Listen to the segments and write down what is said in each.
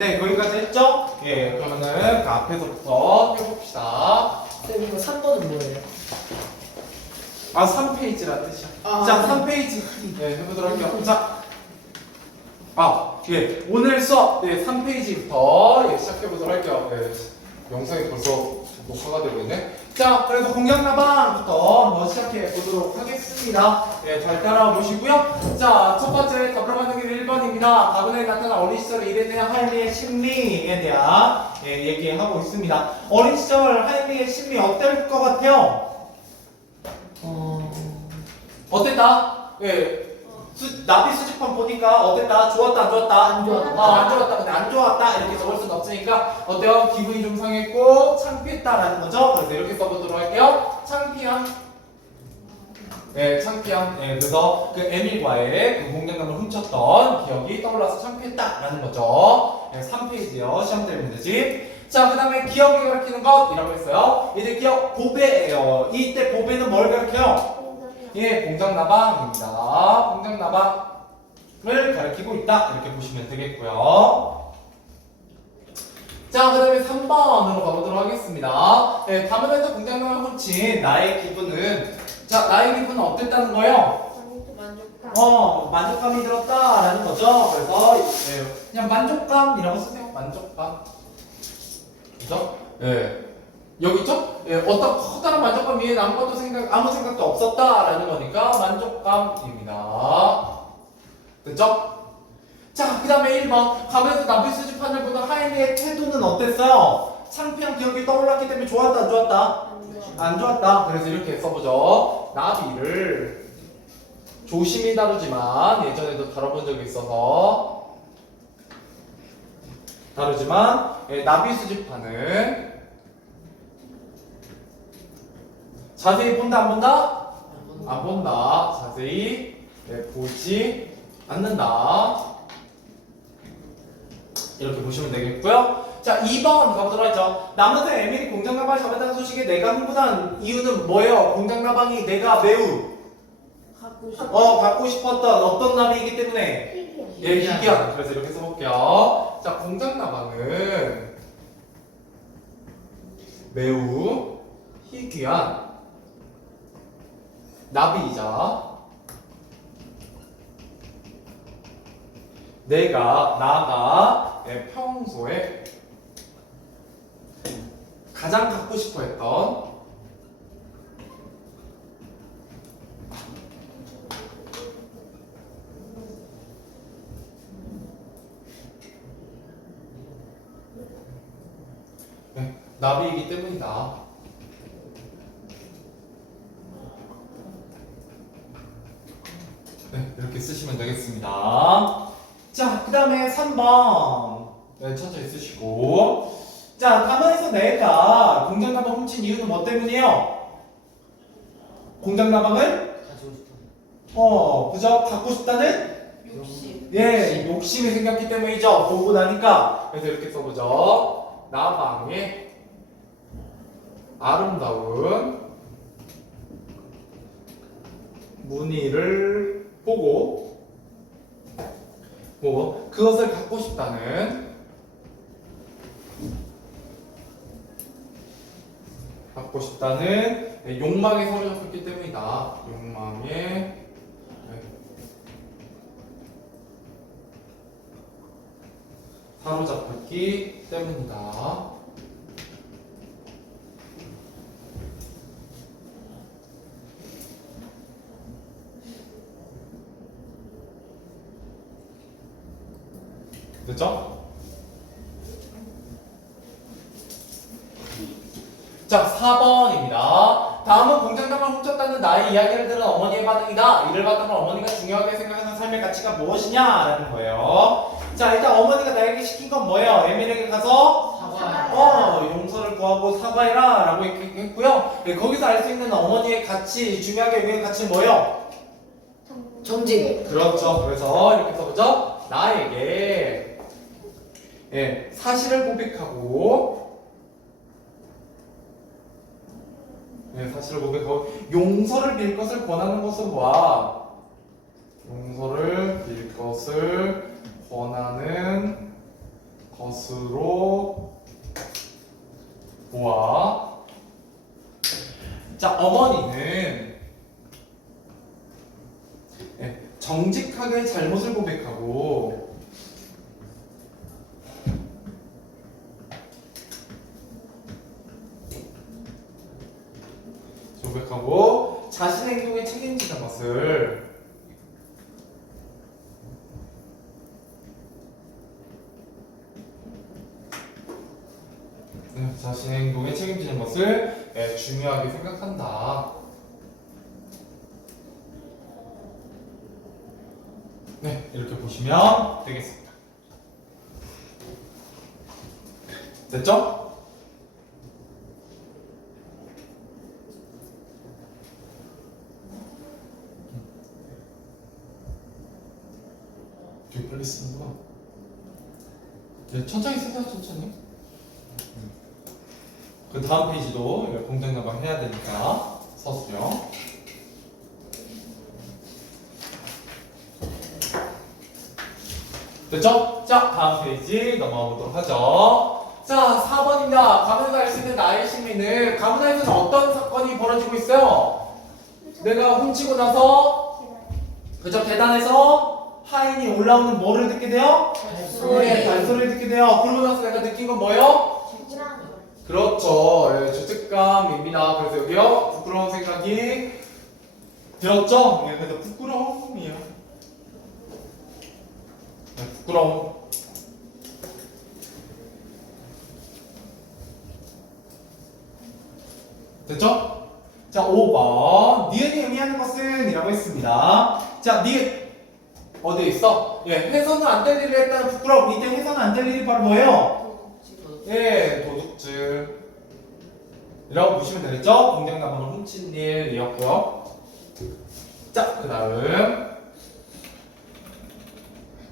네, 거기까지 했죠? 예, 그러면은 그 앞에서부터 해봅시다. 쌤 이거 3번은 뭐예요? 아, 3페이지란 뜻이야. 아, 자, 네. 3페이지. 예, 해보도록 할게요. 자, 예, 오늘 수업, 3페이지부터 시작해보도록 할게요. 영상이 벌써 녹화가 되고 있네. 자, 그래서 공략나방부터 한번 시작해보도록 하겠습니다. 잘 따라와 보시고요. 자, 첫 번째 답으로 가는 길 1번입니다. 가문에 나타난 어린 시절의 일에 대한 하임리의 심리에 대한 얘기하고 있습니다. 어린 시절 하임리의 심리 어떨 것 같아요? 어땠다? 나비 수집판 보니까 어땠다? 좋았다? 안 좋았다? 안 좋았다. 안 좋았다. 근데 안 좋았다. 이렇게 적을 수는 없으니까 어때요? 기분이 좀 상했고 창피했다라는 거죠. 그래서 이렇게 써보도록 할게요. 창피함. 창피함. 그래서 그 에밀과의 그 공장감을 훔쳤던 기억이 떠올라서 창피했다라는 거죠. 3페이지요. 시험 때문에 문제지. 자, 그 다음에 기억이 가리키는 것이라고 했어요. 이제 기억 보배예요. 이때 보배는 뭘 가리켜요? 공장나방입니다. 공장나방을 가리키고 있다. 이렇게 보시면 되겠고요. 자, 그 다음에 3번으로 가보도록 하겠습니다. 다문에서 공장나방을 훔친 나의 기분은, 자, 나의 기분은 어땠다는 거예요? 만족감. 만족감이 들었다라는 거죠. 그래서 그냥 만족감이라고 쓰세요. 만족감. 그죠? 여기 있죠? 어떤 커다란 만족감 위에 아무 생각도 없었다라는 거니까 만족감입니다. 됐죠? 자, 그 다음에 1번. 가면에서 나비 수집판을 보던 하인이의 태도는 어땠어요? 창피한 기억이 떠올랐기 때문에 좋았다, 안 좋았다? 안 좋았다. 그래서 이렇게 써보죠. 나비를 조심히 다루지만 예전에도 다뤄본 적이 있어서 다루지만 나비 수집판은 자세히 본다 안 본다? 안 본다. 자세히 보지 않는다. 이렇게 보시면 되겠고요. 자, 2번 가보도록 하죠. 남은생 에밀이 공장나방을 잡았다는 소식에 내가 흥분한 이유는 뭐예요? 공장나방이 내가 매우 갖고 싶었던 어떤 나비이기 때문에 희귀한. 그래서 이렇게 써볼게요. 자, 공장나방은 매우 희귀한 나비이자 나가 평소에 가장 갖고 싶어 했던 나비이기 때문이다. 이렇게 쓰시면 되겠습니다. 자, 그 다음에 3번. 천천히 쓰시고. 자, 가만에서 내가 공장나방 훔친 이유는 뭐 때문이에요? 공장나방을? 그죠? 갖고 싶다는? 욕심. 욕심이 생겼기 때문이죠. 보고 나니까. 그래서 이렇게 써보죠. 나방의 아름다운 무늬를 보고 그것을 갖고 싶다는 욕망에 사로잡혔기 때문이다. 욕망에 사로잡혔기 때문이다. 됐죠? 자, 4번입니다. 다음은 공장나방을 훔쳤다는 나의 이야기를 들은 어머니의 반응이다. 이를 바탕으로 어머니가 중요하게 생각하는 삶의 가치가 무엇이냐라는 거예요. 자, 일단 어머니가 나에게 시킨 건 뭐예요? 에밀에게 가서 용서를 구하고 사과해라 라고 했고요. 거기서 알 수 있는 어머니의 가치, 중요하게 여기는 가치는 뭐예요? 정직. 그렇죠. 그래서 이렇게 써보죠. 나에게 사실을 고백하고 용서를 빌 것을 권하는 것은 뭐야? 용서를 빌 것을 권하는 것으로 보아. 자, 어머니는 정직하게 잘못을 고백하고 자신의 행동에 책임지는 것을 자신의 행동에 책임지는 것을 중요하게 생각한다. 네, 이렇게 보시면 되겠습니다. 됐죠? 되게 빨리 쓰는구나. 네, 천천히 쓰세요, 천천히. 그 다음 페이지도 공정나방 해야 되니까 서술형. 됐죠? 자, 다음 페이지 넘어가 보도록 하죠. 자, 4번입니다. 가문에서 알 수 있는 나의 심리는 가문에서는 어떤 사건이 벌어지고 있어요? 내가 훔치고 나서 그저 계단에서 하인이 올라오는 뭐를 듣게 돼요? 네, 발소리를 듣게 돼요. 그러고 나서 내가 느낀 건 뭐예요? 그렇죠. 예, 죄책감입니다. 그래서 여기요 부끄러운 생각이 들었죠? 예, 그래서 부끄러움이에요. 네, 부끄러움. 됐죠? 자, 5번 니은이 의미하는 것은 이라고 했습니다. 자, 니은 어디에 있어? 예, 해서는 안 될 일을 했다는 부끄러움. 이때 해서는 안 될 일이 바로 뭐예요? 예, 도둑질 이라고 보시면 되겠죠? 공장나무는 훔친 일이었고요. 자, 그 다음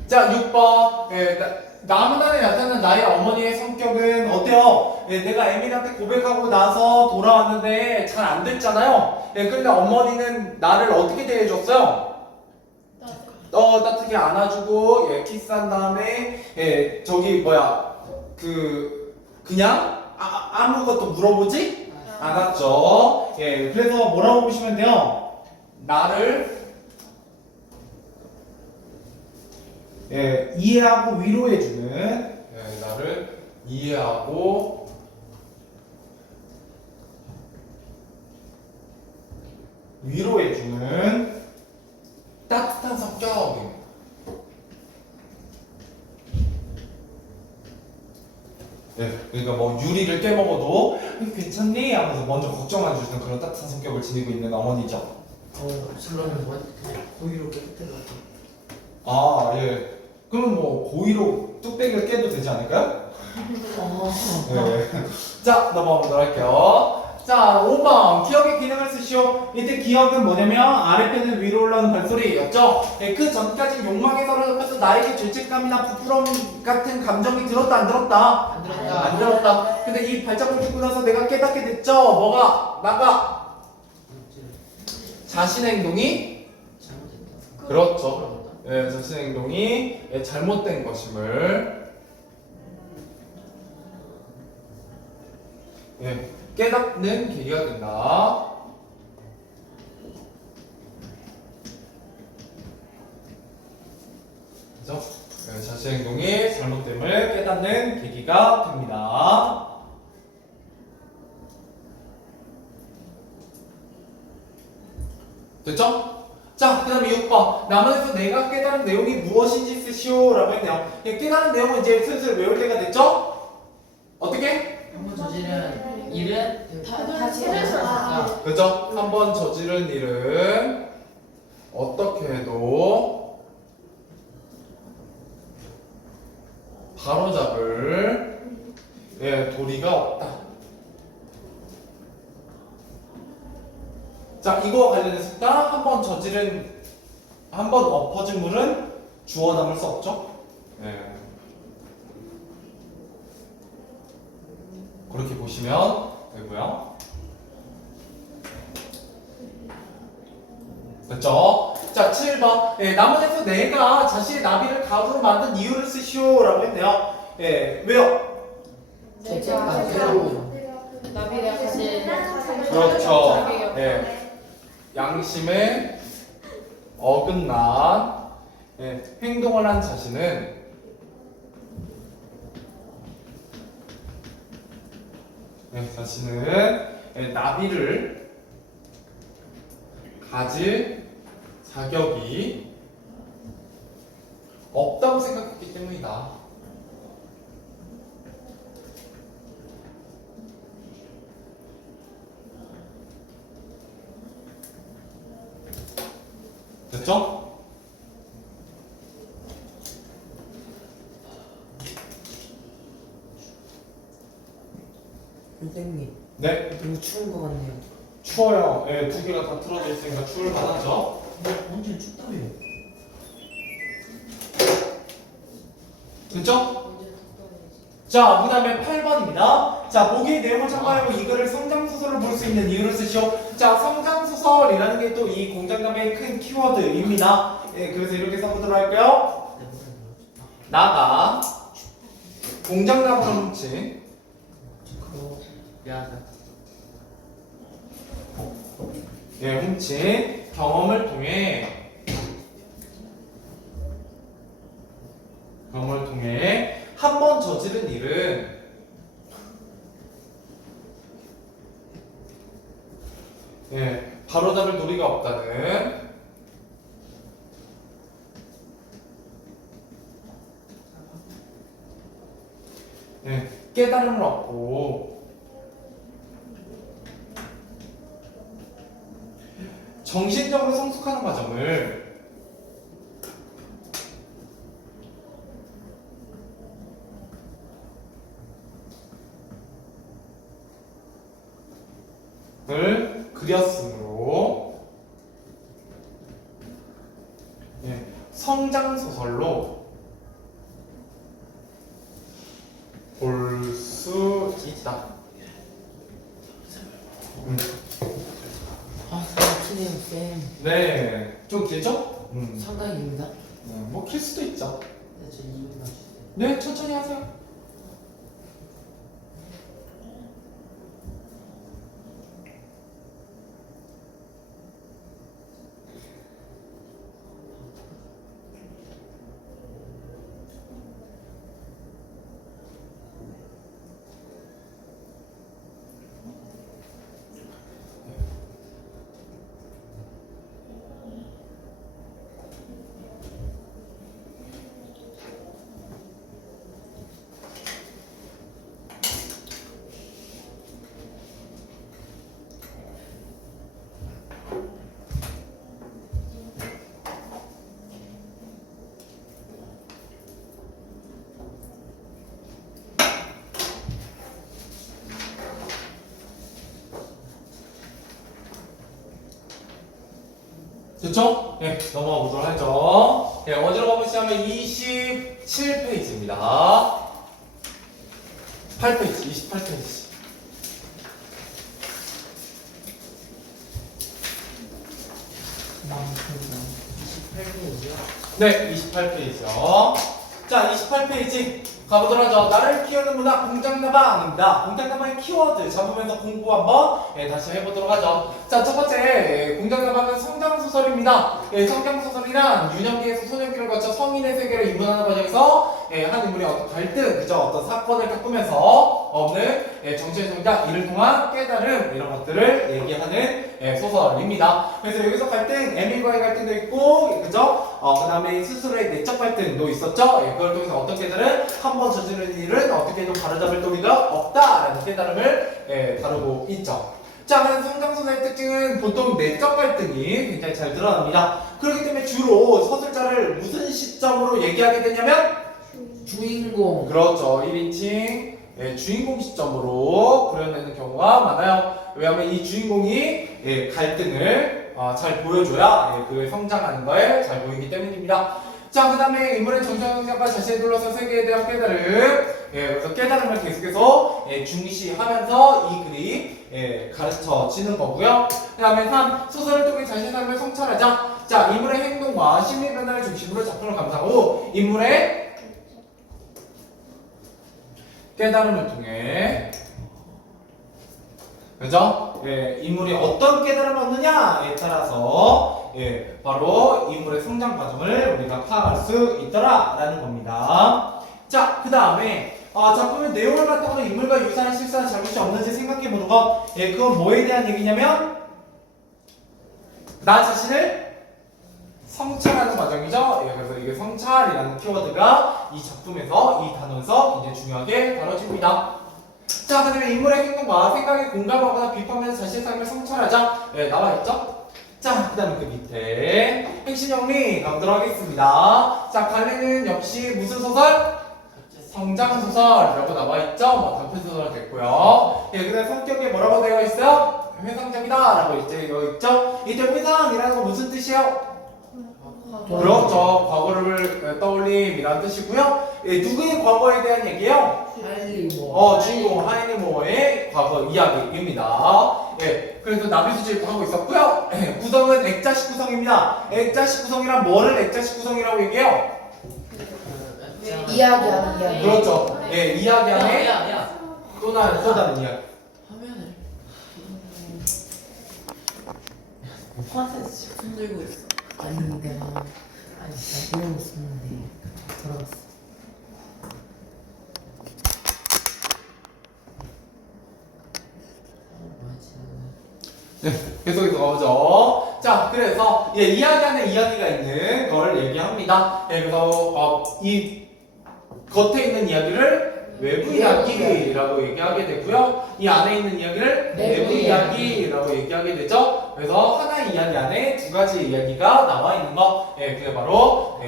자, 6번 예, 나무단에 나타난 나의 어머니의 성격은 어때요? 예, 내가 에밀한테 고백하고 나서 돌아왔는데 잘 안 됐잖아요. 예, 근데 어머니는 나를 어떻게 대해줬어요? 따뜻하게 안아주고 예, 키스한 다음에 예, 저기 뭐야 그냥 아무것도 물어보지 않았죠. 예, 그래서 뭐라고 보시면 돼요? 나를 예, 이해하고 위로해주는 예, 나를 이해하고 위로해주는 따뜻한 성격입니다. 네, 그러니까 뭐 유리를 깨먹어도 괜찮니? 하면서 먼저 걱정해주는 그런 따뜻한 성격을 지니고 있는 어머니죠. 슬로는 뭐 고의로 깨끗한 것 같아. 아, 예. 그럼 뭐 고의로 뚝배기를 깨도 되지 않을까요? 네. 자, 넘어가 보도록 할게요. 자, 5번 기억의 기능을 쓰시오. 이때 기억은 뭐냐면 아랫배는 위로 올라오는 발소리였죠. 네, 그 전까지 욕망에 사로잡혀서 나에게 죄책감이나 부끄러움 같은 감정이 들었다 안 들었다? 안 들었다. 안 들었다. 근데 이 발작을 듣고 나서 내가 깨닫게 됐죠. 뭐가? 나가 자신의 행동이 잘못했다. 그렇죠. 예, 자신의 행동이 잘못된 것임을 예, 깨닫는 계기가 된다. 그죠? 예, 자신의 행동이 잘못됨을 깨닫는 계기가 됩니다. 됐죠? 자, 그 다음에 6번. 남원에서 내가 깨달은 내용이 무엇인지 쓰시오. 라고 했네요. 깨달은 내용은 이제 슬슬 외울 때가 됐죠? 어떻게? 한번 저지른 일은 다시 해서 그죠? 한번 저지른 일은 어떻게 해도 바로잡을 도리가 없다. 자, 이거 관련해서 한 번 엎어진 물은 주워 담을 수 없죠? 네. 그렇게 보시면 되고요. 됐죠? 자, 7번. 나무에서 내가 자신의 나비를 가루로 만든 이유를 쓰시오. 라고 했네요. 예, 왜요? 나비가 가진 그렇죠. 예, 양심에 어긋난 예, 행동을 한 자신은 나비를 가질 자격이 없다고 생각했기 때문이다. 됐죠? 선생님, 네, 너무 추운 것 같네요. 추워요. 예, 두 개가 다 틀어져 있으니까 추울 만하죠. 완전 춥다며. 됐죠? 자, 그 다음에 8번입니다. 자, 보기의 내용을 참고하고 이거를 성장소설을 볼 수 있는 이유를 쓰시오. 자, 성장소설이라는 게 또 이 공장감의 큰 키워드입니다. 예, 그래서 이렇게 써보도록 할까요? 나가 공장감을 훔친 미안하다. 훔친 경험을 통해 한 번 저지른 일은 바로잡을 도리가 없다는 깨달음을 얻고 정신적으로 성숙하는 과정을 그렸으므로 성장소설로 볼 수 있다. 아, 키네요, 쌤. 네, 좀 길죠? 상당히 깁니다. 뭐 길 수도 있죠. 네, 저 2분만 주세요. 네, 천천히 하세요. 됐죠? 네, 넘어가 보도록 하죠. 네, 어디로 가보시냐면 27페이지입니다. 8페이지, 28페이지. 망쳤나. 28분이요? 네, 28페이지요. 자, 28페이지 가보도록 하죠. 나를 키우는 문화 공장나방입니다. 공장나방의 키워드 잡으면서 공부 한번 다시 해보도록 하죠. 자, 첫 번째 공장나방은 성장소설입니다. 성장소설이란 유년기에서 소년기를 거쳐 성인의 세계를 입문하는 과정에서 한 인물이 어떤 갈등, 그죠? 어떤 사건을 겪으면서 없는 정치의 성장, 이를 통한 깨달음 이런 것들을 얘기하는 소설입니다. 그래서 여기서 갈등, 에밀과의 갈등도 있고, 그죠? 그 다음에 스스로의 내적 갈등도 있었죠. 그걸 통해서 어떤 깨달음, 한 번 저지른 일은 어떻게든 바로잡을 도리가 없다라는 깨달음을 다루고 있죠. 자, 그래서 성장소설의 특징은 보통 내적 갈등이 굉장히 잘 드러납니다. 그렇기 때문에 주로 서술자를 무슨 시점으로 얘기하게 되냐면 주인공. 그렇죠. 1인칭 주인공 시점으로 그려내는 경우가 많아요. 왜냐하면 이 주인공이 갈등을 잘 보여줘야 그의 성장하는 거에 잘 보이기 때문입니다. 자, 그 다음에 인물의 정신성장과 자신에 둘러싼 세계에 대한 깨달음, 그래서 깨달음을 계속해서 중시하면서 이 글이 가르쳐지는 거고요. 그 다음에 3. 소설을 통해 자신의 삶을 성찰하자. 자, 인물의 행동과 심리 변화를 중심으로 작품을 감상하고 인물의 깨달음을 통해 그죠? 예, 인물이 어떤 깨달음을 얻느냐에 따라서 예, 바로 인물의 성장 과정을 우리가 파악할 수 있더라라는 겁니다. 자, 그 다음에 작품의 내용을 바탕으로 인물과 유사한 실수나 잘못이 없는지 생각해 보는 것. 예, 그건 뭐에 대한 얘기냐면 나 자신을 성찰하는 과정이죠. 예, 그래서 이게 성찰이라는 키워드가 이 작품에서 이 단어에서 굉장히 중요하게 다뤄집니다. 자, 그 다음에 인물의 행동과 생각에 공감하거나 비판하면서 자신의 삶을 성찰하자. 예, 나와있죠? 자, 그 다음에 그 밑에 핵심 정리 가보도록 하겠습니다. 자, 갈래는 역시 무슨 소설? 성장소설이라고 나와있죠? 뭐 단편소설 됐고요. 예, 그 다음에 성격에 뭐라고 되어 있어요? 회상적이다 라고 있죠? 이때 회상이라는 건 무슨 뜻이에요? 그렇죠. 과거를 떠올림이라는 뜻이고요. 예, 누구의 과거에 대한 얘기예요? 주인공 하이니모어의 과거 이야기입니다. 예, 그래서 나비수집 하고 있었고요. 구성은 액자식 구성입니다. 액자식 구성이란 뭐를 액자식 구성이라고 얘기해요? 이야기하는 이야기. 그렇죠. 예, 이야기 안에 또 다른 이야기. 화면을 화면에서 손 들고 있어. 아니 내가 나 이러고 있었는데 돌아갔어. 네, 계속해서 가보죠. 자, 그래서 예, 이야기 안에 이야기가 있는 걸 얘기합니다. 예, 그래서 이 겉에 있는 이야기를 외부 이야기라고 얘기하게 되고요. 이 안에 있는 이야기를 내부 이야기라고 얘기하게 되죠. 그래서 하나의 이야기 안에 두 가지 이야기가 나와 있는 거, 예, 그게 바로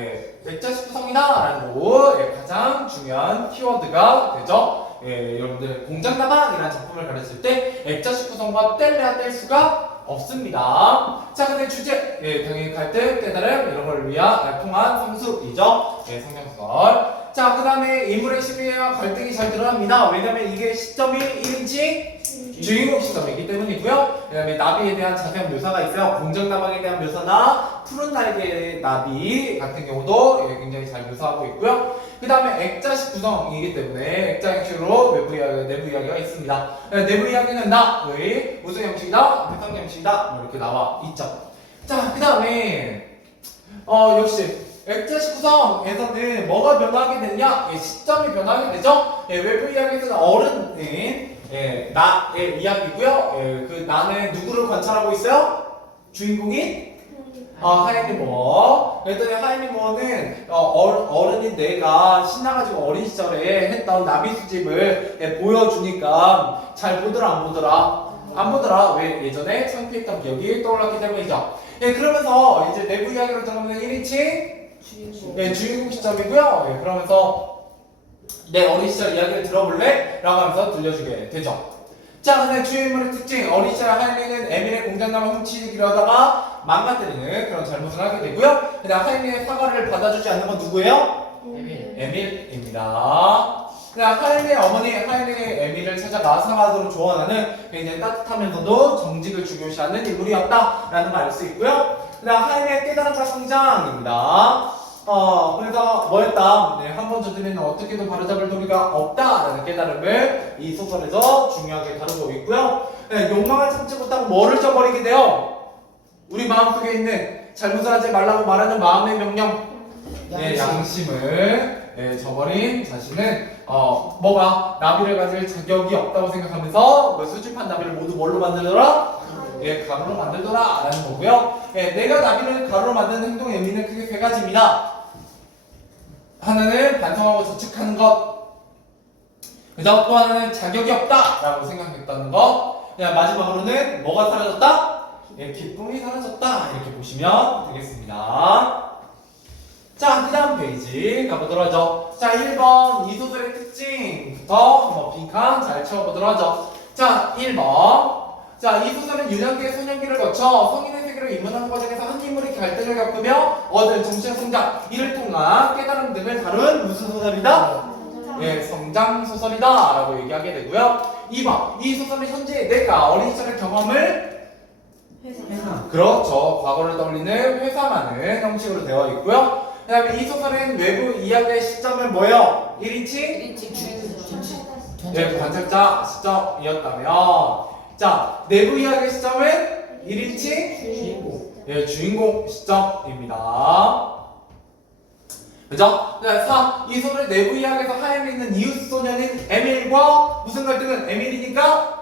액자식 구성이다라는 거, 예, 가장 중요한 키워드가 되죠. 예, 여러분들 공장나방이라는 작품을 가르칠 때 액자식 구성과 뗄래야 뗄 수가 없습니다. 자, 근데 주제, 예, 당연히 갈등, 깨달음 이런 걸 위한 통한 성수이죠. 예, 성경설. 자, 그 다음에 인물의 시비와 갈등이 잘 드러납니다. 왜냐면 이게 시점이 1인칭 주인공 시점이기 때문이고요. 그 다음에 나비에 대한 자세한 묘사가 있어요. 공정나방에 대한 묘사나 푸른 날개 나비 같은 경우도 예, 굉장히 잘 묘사하고 있고요. 그 다음에 액자식 구성이기 때문에 액자 형식으로 외부 이야기, 내부 이야기가 있습니다. 내부 이야기는 나의 무슨 형식이다, 회상 형식이다 뭐 이렇게 나와 있죠. 자, 그 다음에 역시 액자식 구성에서는 뭐가 변화하게 되느냐? 예, 시점이 변화하게 되죠. 예, 외부 이야기에서는 어른인 나의 이야기고요. 예, 그 나는 누구를 관찰하고 있어요? 주인공인 하이니모어. 그랬더니 하이니모어는 어른인 내가 신나가지고 어린 시절에 했던 나비수집을 보여주니까 잘 보더라 안 보더라? 안 보더라. 왜? 예전에 창피했던 기억이 떠올랐기 때문이죠. 예, 그러면서 이제 내부 이야기로 들어가면 1인칭 예, 주인공 시점이고요. 예, 그러면서 내 어린 시절 이야기를 들어볼래? 라고 하면서 들려주게 되죠. 자, 근데 주인물의 특징, 어린 시절 하이미는 에밀의 공장남을 훔치기로 하다가 망가뜨리는 그런 잘못을 하게 되고요. 그 다음 하이미의 사과를 받아주지 않는 건 누구예요? 에밀입니다. 그 다음 하이미의 어머니, 하이미의 에밀을 찾아가 사과하도록 조언하는 굉장히 따뜻하면서도 정직을 중요시하는 인물이었다라는 걸 알 수 있고요. 그 다음 하이미의 깨달음과 성장입니다. 그래서 뭐였다? 네, 한 번 저지르면 어떻게도 바로잡을 도리가 없다라는 깨달음을 이 소설에서 중요하게 다루고 있고요. 네, 욕망을 참지 못하고 뭐를 저버리게 돼요? 우리 마음속에 있는 잘못을 하지 말라고 말하는 마음의 명령, 네, 양심을 저버린 자신은 뭐가 나비를 가질 자격이 없다고 생각하면서 그 수집한 나비를 모두 뭘로 만들더라? 예, 가루로 만들더라 라는 거고요. 예, 내가 나비를 가루로 만드는 행동의 의미는 크게 세 가지입니다. 하나는 반성하고 저축하는 것, 그죠? 또 하나는 자격이 없다 라고 생각했다는 것, 마지막으로는 뭐가 사라졌다? 예, 기쁨이 사라졌다 이렇게 보시면 되겠습니다. 자, 그 다음 페이지 가보도록 하죠. 자, 1번 이 소설의 특징부터 한번 빈칸 잘 채워보도록 하죠. 자, 1번. 자, 이 소설은 유년기의 소년기를 거쳐 성인의 세계로 입문하는 과정에서 한 인물이 갈등을 겪으며 얻을 정신의 성장, 이를 통한 깨달음 등을 다룬 무슨 소설이다? 예, 성장 소설이다 라고 얘기하게 되고요. 2번, 이 소설은 현재 내가 어린 시절의 경험을 그렇죠. 과거를 떠올리는 회상하는 형식으로 되어 있고요. 그 다음에 이 소설은 외부 이야기의 시점은 뭐예요? 1인칭? 예, 관찰자 시점이었다면 자 내부 이야기 시점은 1인칭 주인공. 예, 주인공 시점입니다. 그죠? 자, 3. 이 소설 내부 이야기에서 하얀에 있는 이웃 소녀는 에밀과 무슨 갈등은 에밀이니까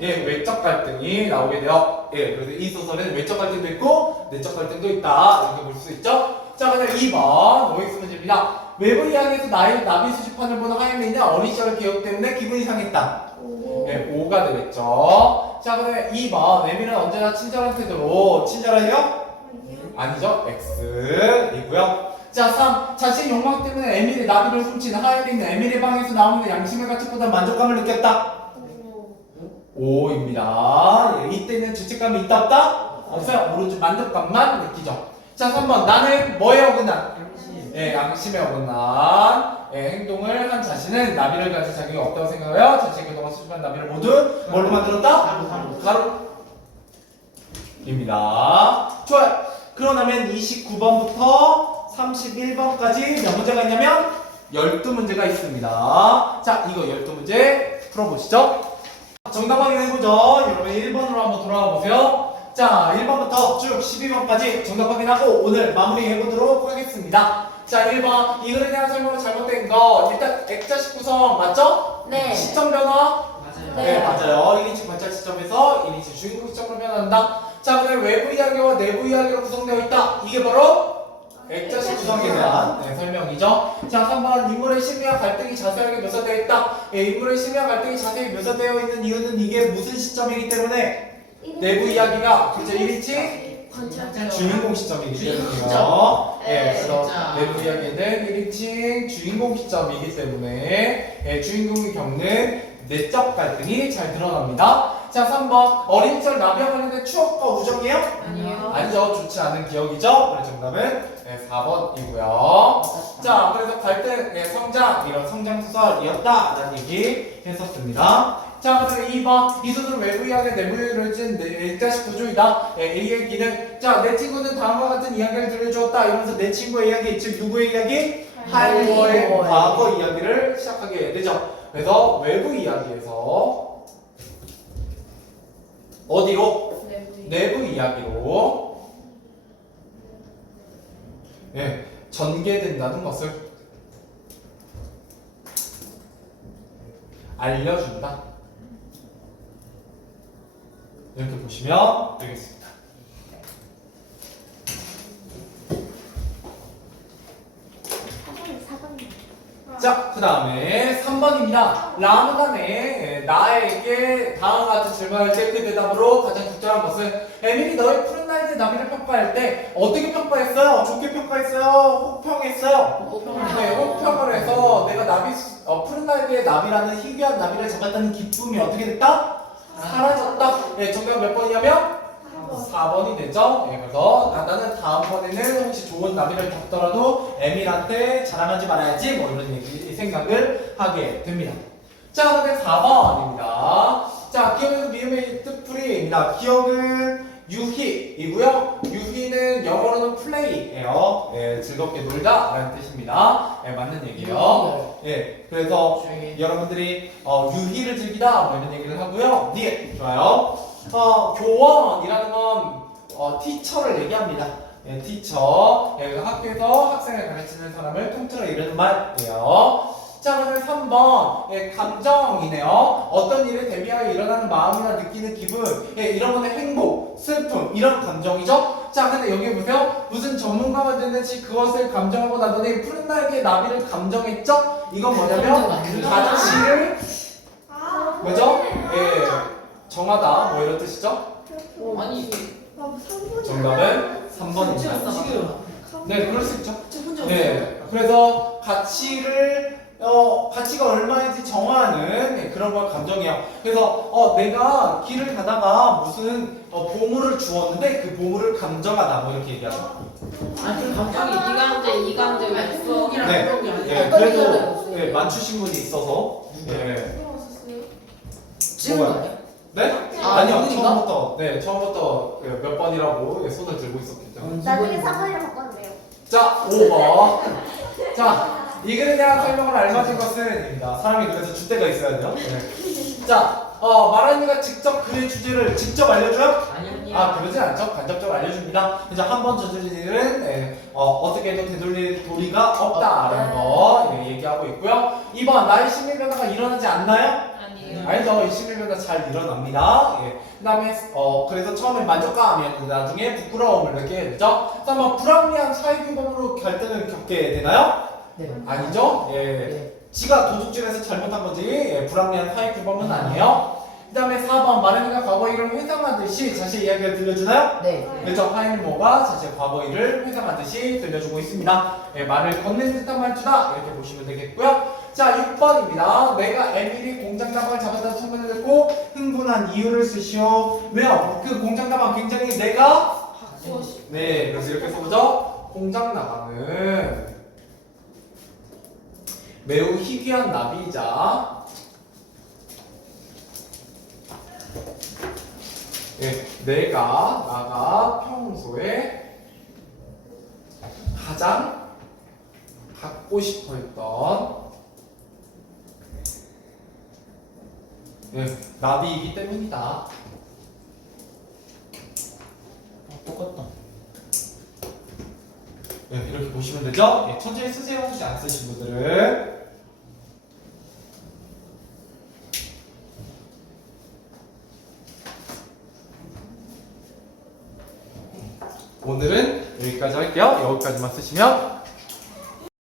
예, 외적 갈등이 나오게 돼요. 예, 그래서 이 소설에는 외적 갈등도 있고 내적 갈등도 있다 이렇게 볼 수 있죠. 자, 그다음 2번 OX 문제입니다. 외부 이야기에서 나비 수집판을 보는 하얀이는 어린 시절 기억 때문에 기분이 상했다. 예, 5가 되겠죠. 자, 그다음에 2번 에밀은 언제나 친절한 태도로 친절해요? 아니죠. X이고요. 자, 3. 자신의 욕망 때문에 에밀의 나비를 훔친 하얀이는 에밀의 방에서 나오는 양심의 가책보다 만족감을 느꼈다. 5입니다. 예, 이때는 죄책감이 있다 없다? 없어요. 오로지 만족감만 느끼죠. 자, 3번 나는 뭐에 어긋난? 예, 양심에 어긋난 행동을 한 자신은 나비를 가질 자격이 없다고 생각해요. 자신이 그동안 수집한 나비를 모두 뭘로 만들었다? 가루입니다. 좋아요. 그러면 29번부터 31번까지 몇 문제가 있냐면 12문제가 있습니다. 자, 이거 12문제 풀어보시죠. 정답 확인해보죠. 여러분 1번으로 한번 돌아와 보세요. 자, 1번부터 쭉 12번까지 정답 확인하고 오늘 마무리해보도록 하겠습니다. 자, 1번 이 글에 대한 설명은 잘못된 거 일단 액자식 구성 맞죠? 네. 시점 변화? 맞아요. 네, 맞아요. 1인칭 관찰 시점에서 1인칭 주인공 시점으로 변한다. 자, 그다음에 외부 이야기와 내부 이야기로 구성되어 있다. 이게 바로 액자식 구성에 대한 설명이죠. 자, 3번 인물의 심리와 갈등이 자세하게 묘사되어 있다. 예, 인물의 심리와 갈등이 자세히 묘사되어 있는 이유는 이게 무슨 시점이기 때문에 내부 이야기가 그죠 1인칭 주인공 시점이기 때문이에요. 예, 그래서 진짜. 내부 이야기는 1인칭 주인공 시점이기 때문에 예, 주인공이 겪는 내적 갈등이 잘 드러납니다. 자, 3번 어린 시절 나비와 관련된 추억과 우정이에요? 아니요. 아니죠. 좋지 않은 기억이죠. 그래서 정답은 4번이고요. 자, 그래서 갈등, 성장 이런 성장 소설이었다라는 얘기 했었습니다. 자, 그래서 2번 이 소설은 외부 이야기 내부 이야기를 진 일자식 구조이다. 이 얘기는 자, 내 친구는 다음과 같은 이야기를 들려주었다 이러면서 내 친구의 이야기, 즉 누구의 이야기? 할머니의 과거 이야기를 시작하게 되죠. 그래서 외부 이야기에서 어디로? 내부 이야기로 예, 전개된다는 것을 알려준다. 이렇게 보시면 되겠습니다. 자, 그 다음에 3번입니다. 라무단에 나에게 다음과 같은 질문할 때 그 대답으로 가장 적절한 것은 에밀이 너의 푸른 나이의 나비를 평가할 때 어떻게 평가했어요? 좋게 평가했어요? 혹평했어요? 네, 혹평을 해서 내가 푸른 나이의 나비라는 희귀한 나비를 잡았다는 기쁨이 어떻게 됐다? 사라졌다. 네, 정답 몇 번이냐면 4번이 되죠. 예, 그래서 나는 다음번에는 혹시 좋은 나비를 잡더라도 에밀한테 자랑하지 말아야지 뭐 이런 얘기 생각을 하게 됩니다. 자, 그다음 4번입니다. 자, 기억에서 미음의 뜻풀이입니다. 기억은 유희이고요. 유희는 영어로는 플레이예요. 예, 즐겁게 놀다라는 뜻입니다. 예, 맞는 얘기예요. 예, 그래서 여러분들이 유희를 즐기다 뭐 이런 얘기를 하고요. 네, 좋아요. 교원이라는 건 티처를 얘기합니다. 예, 티처. 예, 학교에서 학생을 가르치는 사람을 통틀어 이르는 말이에요. 자, 그러면 3번 예, 감정이네요. 어떤 일에 대비하여 일어나는 마음이나 느끼는 기분, 예, 이런 거는 행복, 슬픔 이런 감정이죠. 자, 근데 여기 보세요. 무슨 전문가가 됐는지 그것을 감정하고 나더니 푸른 날개의 나비를 감정했죠. 이건 뭐냐면 가치를 뭐죠? 예, 정하다 뭐 이런 뜻이죠. 아니, 정답은 3번입니다. 네, 그럴 수 있죠. 네, 그래서 가치가 얼마인지 정하는 그런 걸 감정이에요. 그래서 내가 길을 가다가 무슨 보물을 주었는데 그 보물을 감정하다 뭐 이렇게 얘기하죠. 아니, 그 감정이 이간질 이간질 왜 행복이랑 네. 행복이 아니라. 예, 그래도 예, 맞추신 분이 있어서 예. 찍은 거 아니야? 네? 아니요, 처음부터 몇 번이라고 손을 들고 있었기 때문에. 나중에 3번이랑 바꿔도 돼요. 자, 5번. 자, 이 글에 대한 설명을 알맞은 것은입니다. 사람이 그래서 줏대가 있어야 돼요. 네. 자, 마란이가 직접 글의 주제를 직접 알려줘요? 아니요. 아, 그러지 않죠. 간접적으로 알려줍니다. 그래서 한 번 저지른 일은 어떻게 해도 되돌릴 도리가 없다라는 거 얘기하고 있고요. 2번 나의 심리 변화가 일어나지 않나요? 아니에요. 알죠? 이 심리 변화 잘 일어납니다. 예. 그 다음에 그래서 처음에 만족감이었는데 나중에 부끄러움을 느끼게 되죠. 3번 불합리한 사회규범으로 갈등을 겪게 되나요? 네. 아니죠? 예. 네. 지가 도둑질해서 잘못한 거지 불합리한 사회규범은 아니에요. 그 다음에 4번 마른이가 과거 일을 회상하듯이 자신의 이야기를 들려주나요? 네. 그렇죠. 하이모가 자신의 과거 일을 회상하듯이 들려주고 있습니다. 예, 말을 건넨 듯한 말투다 이렇게 보시면 되겠고요. 자, 6번입니다. 내가 에밀이 공장 다방을 잡았다는 소문을 듣고 흥분한 이유를 쓰시오. 왜요? 그 공장 다방 굉장히 내가 네, 그래서 이렇게 써보죠. 공장 다방은 매우 희귀한 나비이자 나가 평소에 가장 갖고 싶어 했던 나비이기 때문이다. 똑같다. 이렇게 보시면 되죠? 천천히 쓰세요. 혹시 안 쓰신 분들은. 오늘은 여기까지 할게요. 여기까지만 쓰시면